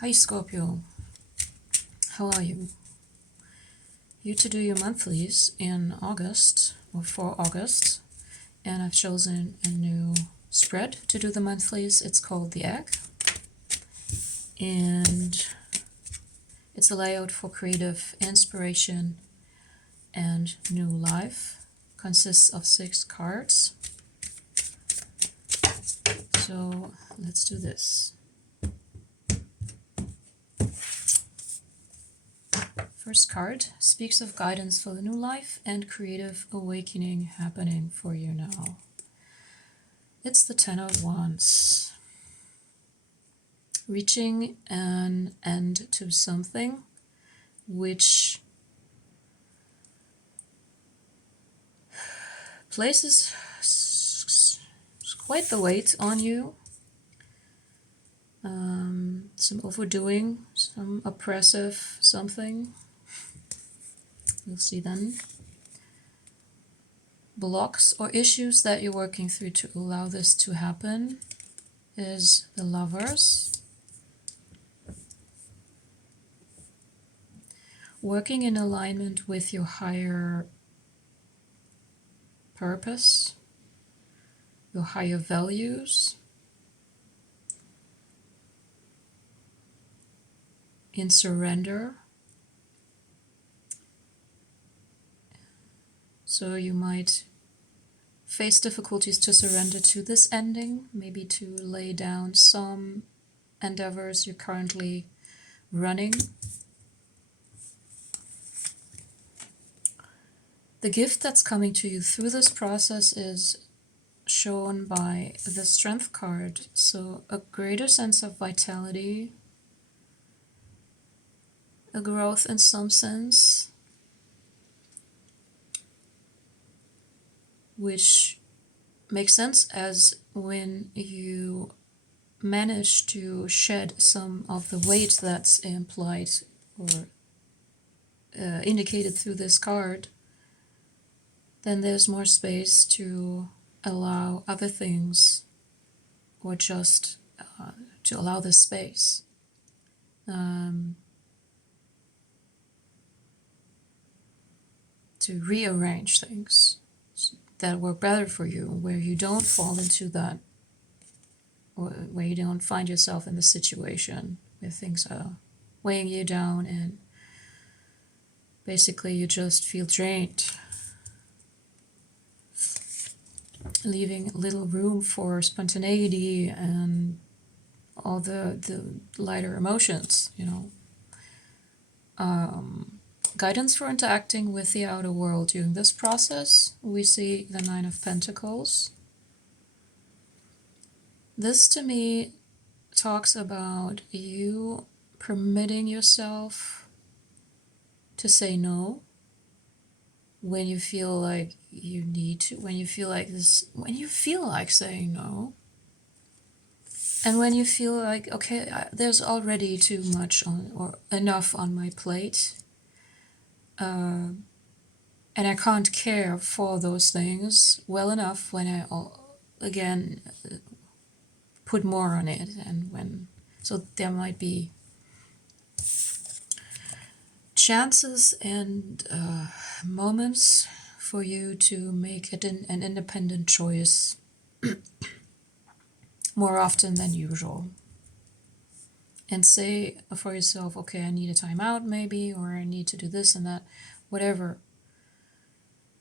Hi Scorpio, how are you? You to do your monthlies in August, or for August, and I've chosen a new spread to do the monthlies. It's called The Egg, and it's a layout for creative inspiration and new life. Consists of 6 cards. So let's do this. First card speaks of guidance for the new life and creative awakening happening for you now. It's the Ten of Wands. Reaching an end to something which places quite the weight on you. Some overdoing, some oppressive something. We'll see then. Blocks or issues that you're working through to allow this to happen is the Lovers. Working in alignment with your higher purpose, your higher values, in surrender. So you might face difficulties to surrender to this ending, maybe to lay down some endeavors you're currently running. The gift that's coming to you through this process is shown by the Strength card, so a greater sense of vitality, a growth in some sense, which makes sense as when you manage to shed some of the weight that's implied or indicated through this card, then there's more space to allow other things, or just to allow this space. To rearrange things that work better for you, where you don't fall into that, or where you don't find yourself in the situation where things are weighing you down and basically you just feel drained, leaving little room for spontaneity and all the lighter emotions, Guidance for interacting with the outer world during this process. We see the Nine of Pentacles. This to me talks about you permitting yourself to say no when you feel like you need to, when you feel like saying no, and when you feel like, okay, there's already too much on, or enough on my plate, and I can't care for those things well enough when I again put more on it, and so there might be chances and moments for you to make it an independent choice more often than usual, and say for yourself, okay, I need a timeout maybe, or I need to do this and that, whatever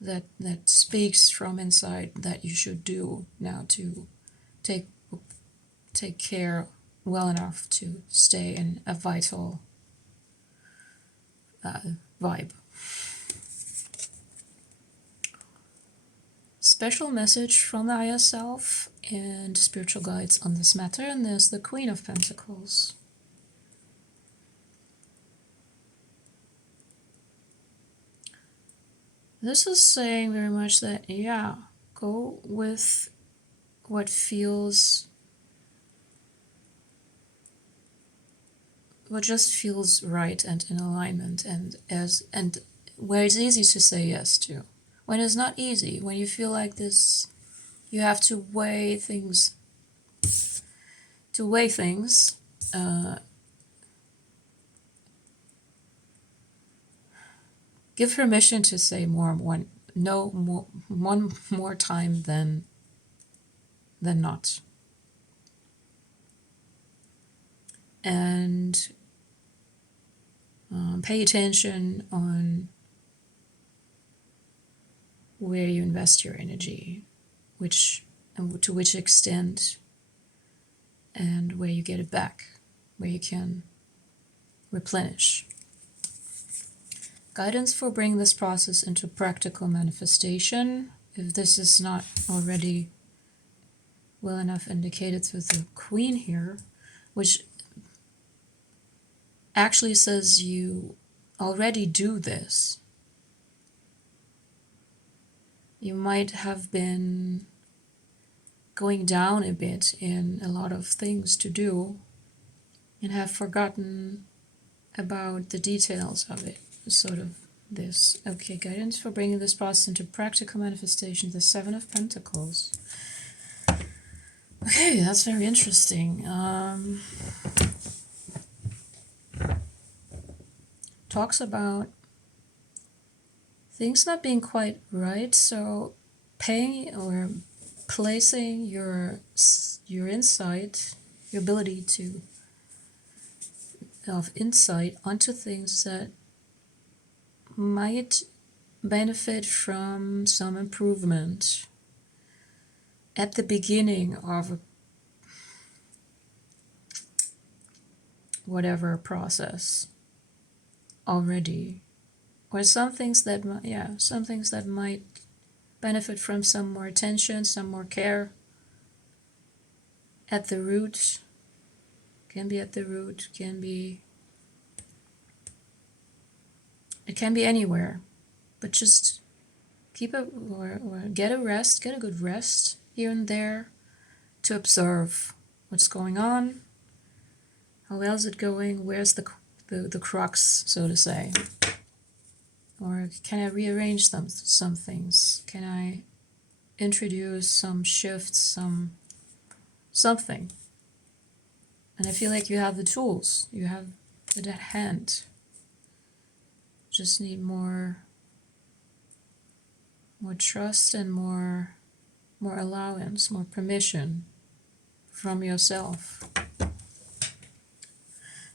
that speaks from inside that you should do now to take care well enough to stay in a vital vibe. Special message from the higher self and spiritual guides on this matter, and there's the Queen of Pentacles. This is saying very much that, yeah, go with what just feels right and in alignment, and where it's easy to say yes to. When it's not easy, when you feel like this, you have to weigh things, give permission to say one more time than not. And pay attention on where you invest your energy, to which extent, and where you get it back, where you can replenish. Guidance for bringing this process into practical manifestation. If this is not already well enough indicated through the Queen here, which actually says you already do this. You might have been going down a bit in a lot of things to do and have forgotten about the details of it. Sort of this. Okay, guidance for bringing this process into practical manifestation. The Seven of Pentacles. Okay, that's very interesting. Talks about things not being quite right, so paying or placing your insight, your ability of insight onto things that might benefit from some improvement at the beginning of whatever process already, or some things that might benefit from some more attention, some more care at the root. Can be at the root, it can be anywhere, but just keep it or get a good rest here and there to observe what's going on, how well is it going, where's the crux, so to say. Or can I rearrange some things? Can I introduce some shifts, something? And I feel like you have the tools, you have it at hand. Just need more trust and more allowance, more permission from yourself.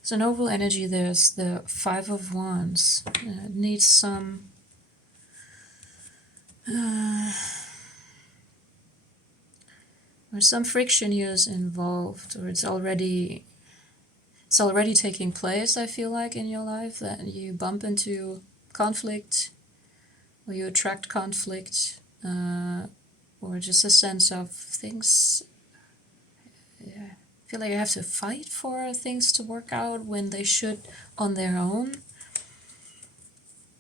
So noble energy, there's the Five of Wands. It needs some or some friction here is involved, or it's already taking place, I feel like, in your life, that you bump into conflict or you attract conflict, or just a sense of things. Yeah, I feel like I have to fight for things to work out when they should on their own.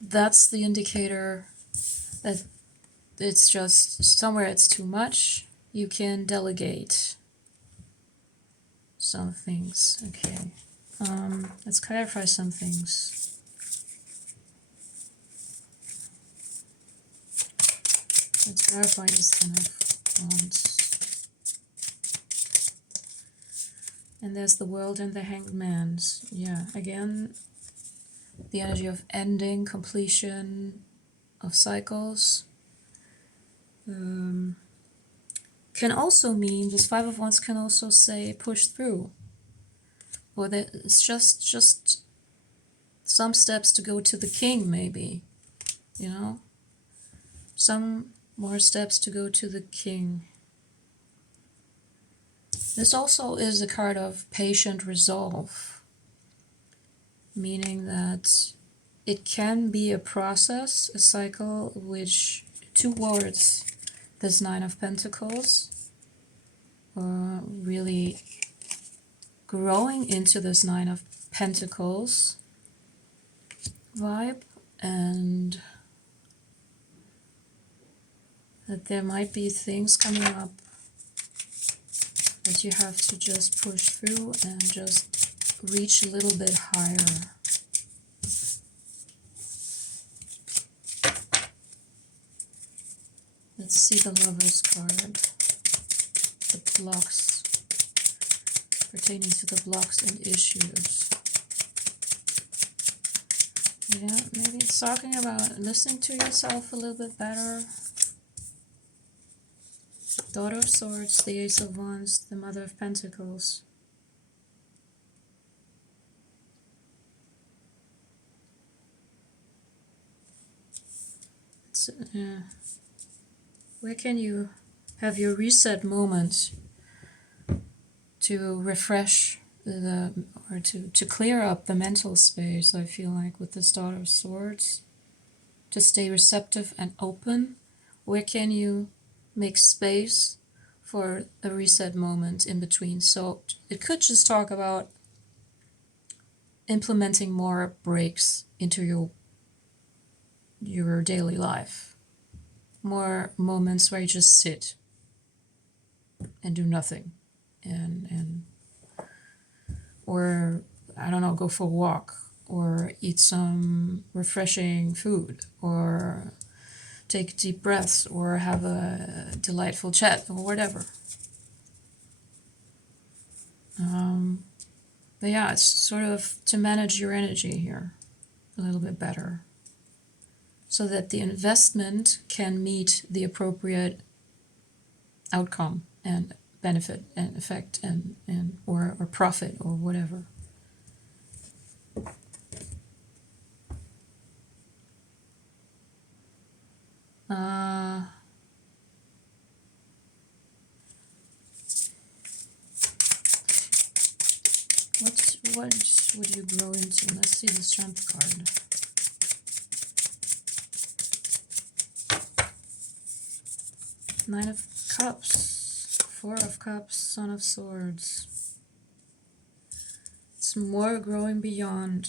That's the indicator that it's just somewhere it's too much. You can delegate some things. Okay, let's clarify some things. Let's clarify this Ten of Wands. And there's the World and the Hanged Man. Yeah, again, the energy of ending, completion of cycles. Can also mean, this Five of Wands can also say push through. Or that it's just some steps to go to the King, maybe. You know? Some more steps to go to the King. This also is a card of patient resolve, meaning that it can be a process, a cycle, which towards this Nine of Pentacles, or really growing into this Nine of Pentacles vibe, and that there might be things coming up that you have to just push through and just reach a little bit higher. Let's see the Lover's card. The blocks, pertaining to the blocks and issues. Yeah, maybe it's talking about listening to yourself a little bit better. Daughter of Swords, the Ace of Wands, the Mother of Pentacles. Yeah. Where can you have your reset moment to refresh or to clear up the mental space? I feel like with this Daughter of Swords, to stay receptive and open. Where can you make space for a reset moment in between? So it could just talk about implementing more breaks into your daily life. More moments where you just sit and do nothing, and or I don't know, go for a walk or eat some refreshing food or take deep breaths or have a delightful chat or whatever. But yeah, it's sort of to manage your energy here a little bit better so that the investment can meet the appropriate outcome and benefit and effect and or profit or whatever. What would you grow into? Let's see the Strength card. Nine of Cups, Four of Cups, Son of Swords. It's more growing beyond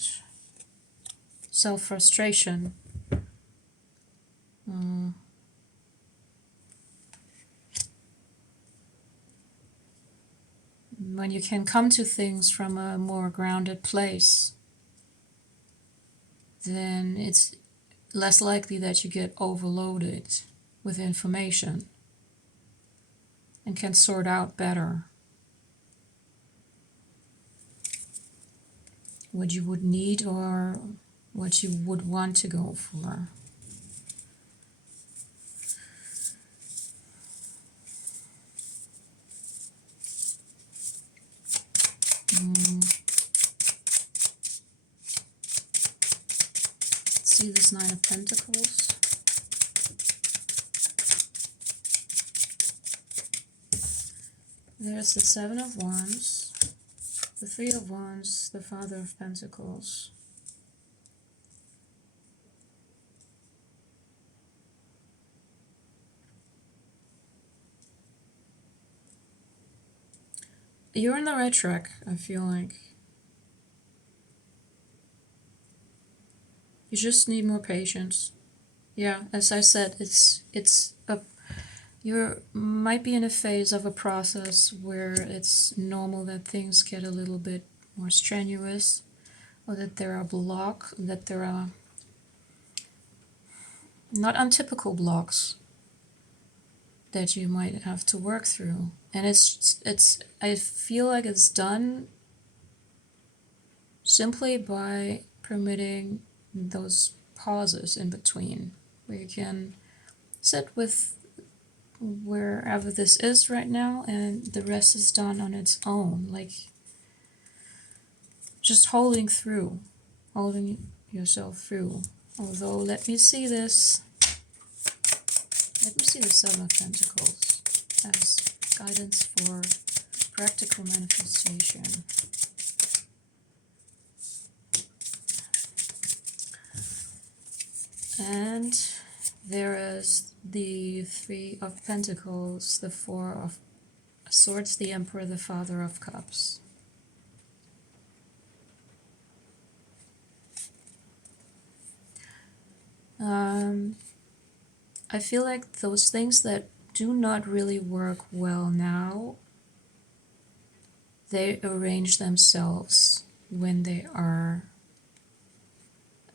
self-frustration. When you can come to things from a more grounded place, then it's less likely that you get overloaded with information and can sort out better what you would need or what you would want to go for. See this Nine of Pentacles. There's the Seven of Wands, the Three of Wands, the Father of Pentacles. You're on the right track, I feel like. You just need more patience. Yeah, as I said, you might be in a phase of a process where it's normal that things get a little bit more strenuous, or that there are not untypical blocks that you might have to work through. And I feel like it's done simply by permitting those pauses in between, where you can sit with wherever this is right now and the rest is done on its own, like just holding yourself through. Although let me see the Seven of Pentacles as guidance for practical manifestation. And there is the Three of Pentacles, the Four of Swords, the Emperor, the Father of Cups. I feel like those things that do not really work well now, they arrange themselves when they are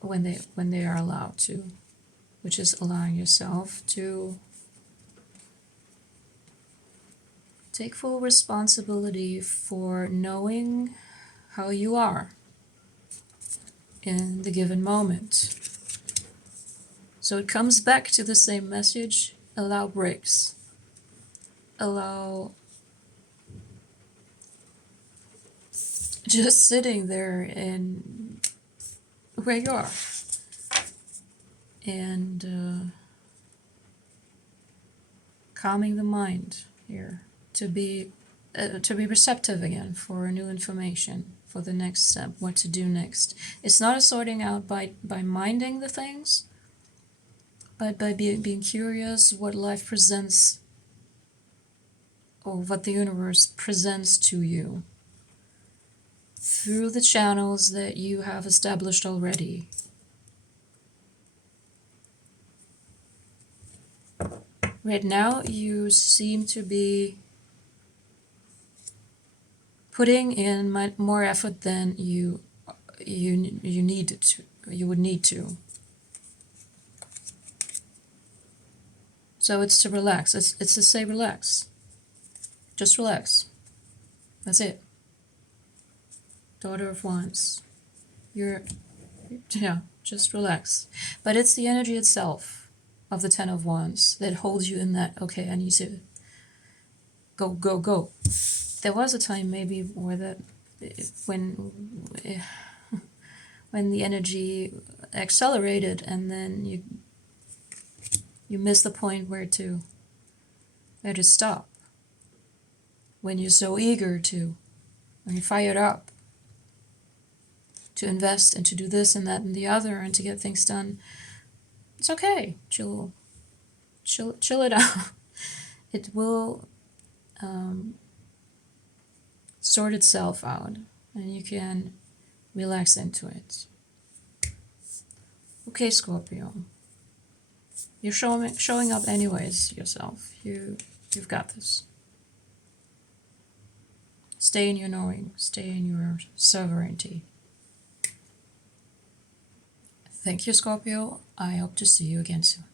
allowed to, which is allowing yourself to take full responsibility for knowing how you are in the given moment. So it comes back to the same message. Allow breaks. Allow just sitting there in where you are. And calming the mind here to be receptive again for new information, for the next step, what to do next. It's not a sorting out by minding the things, but by being curious what life presents, or what the universe presents to you through the channels that you have established already. Right now, you seem to be putting in more effort than you needed to. You would need to. So it's to relax. It's to say relax. Just relax. That's it. Daughter of Wands. Just relax. But it's the energy itself of the Ten of Wands that holds you in that, okay, I need to go, go, go. There was a time maybe where when the energy accelerated, and then you miss the point where to stop. When you're so eager to, when you're fired up to invest and to do this and that and the other and to get things done, it's okay. Chill it out. It will sort itself out, and you can relax into it. Okay, Scorpio. You're showing up anyways yourself. You've got this. Stay in your knowing. Stay in your sovereignty. Thank you, Scorpio. I hope to see you again soon.